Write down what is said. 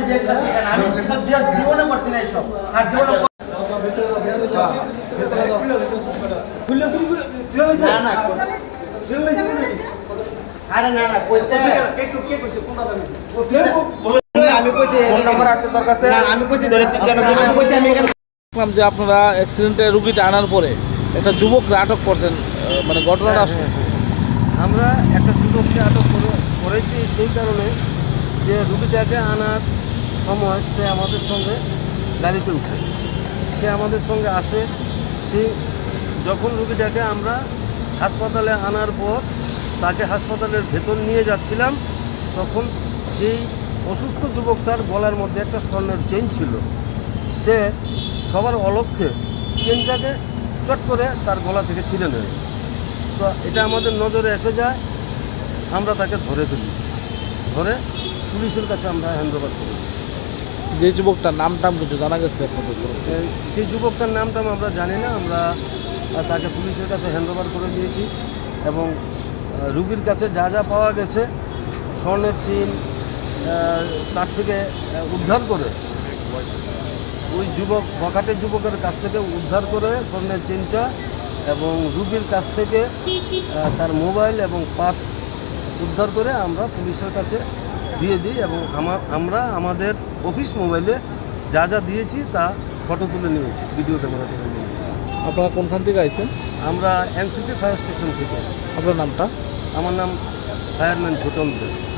দিচ্ছি আমি সব জীবনে করছি না এইসব আর জীবনে না না আরে না না কইতে। আমি কইতে ফোন নাম্বার আছে তোর কাছে? না আমি কইছি ধরে তুই কেন আমি কইছি আমি দেখলাম যে আপনারা অ্যাক্সিডেন্টে রুগীটা আনার পরে একটা যুবককে আটক করছেন মানে ঘটনাটা আসলে আমরা একটা যুবককে আটক করে করেছি সেই কারণে যে রুগীটাকে আনার সময় সে আমাদের সঙ্গে গাড়িতে উঠে। সে আমাদের সঙ্গে আসে। সে যখন রুগীটাকে আমরা হাসপাতালে আনার পর তাকে হাসপাতালের ভেতর নিয়ে যাচ্ছিলাম। তখন সেই অসুস্থ যুবকটার গলার মধ্যে একটা স্বর্ণের চেন ছিল। সে সবার অলক্ষ্যে চেনটাকে চট করে তার গলা থেকে ছিঁড়ে নেয়। তো এটা আমাদের নজরে এসে যায়, আমরা তাকে ধরে তুলি ধরে পুলিশের কাছে আমরা হ্যান্ড ওভার করি। যে যুবকটার নাম টাম কিছু জানা গেছে সেই যুবকটার নামটা আমরা জানি না। আমরা তাকে পুলিশের কাছে হ্যান্ডওভার করে দিয়েছি এবং রুগীর কাছে যা যা পাওয়া গেছে, স্বর্ণের চিন তার থেকে উদ্ধার করে, ওই যুবক বখাটের যুবকের কাছ থেকে উদ্ধার করে স্বর্ণের চিনটা এবং রুগীর কাছ থেকে তার মোবাইল এবং পার্স উদ্ধার করে আমরা পুলিশের কাছে দিয়ে দিই এবং আমা- আমরা আমাদের অফিস মোবাইলে যা যা দিয়েছি তা ফটো তুলে নিয়েছি ভিডিও ক্যামেরা তুলে নিয়েছি। আপনারা কোনখান থেকে আইছেন? আমরা এনসিপি ফায়ার স্টেশন থেকে। আপনার নামটা? আমার নাম ফায়ারম্যান ছোটন দে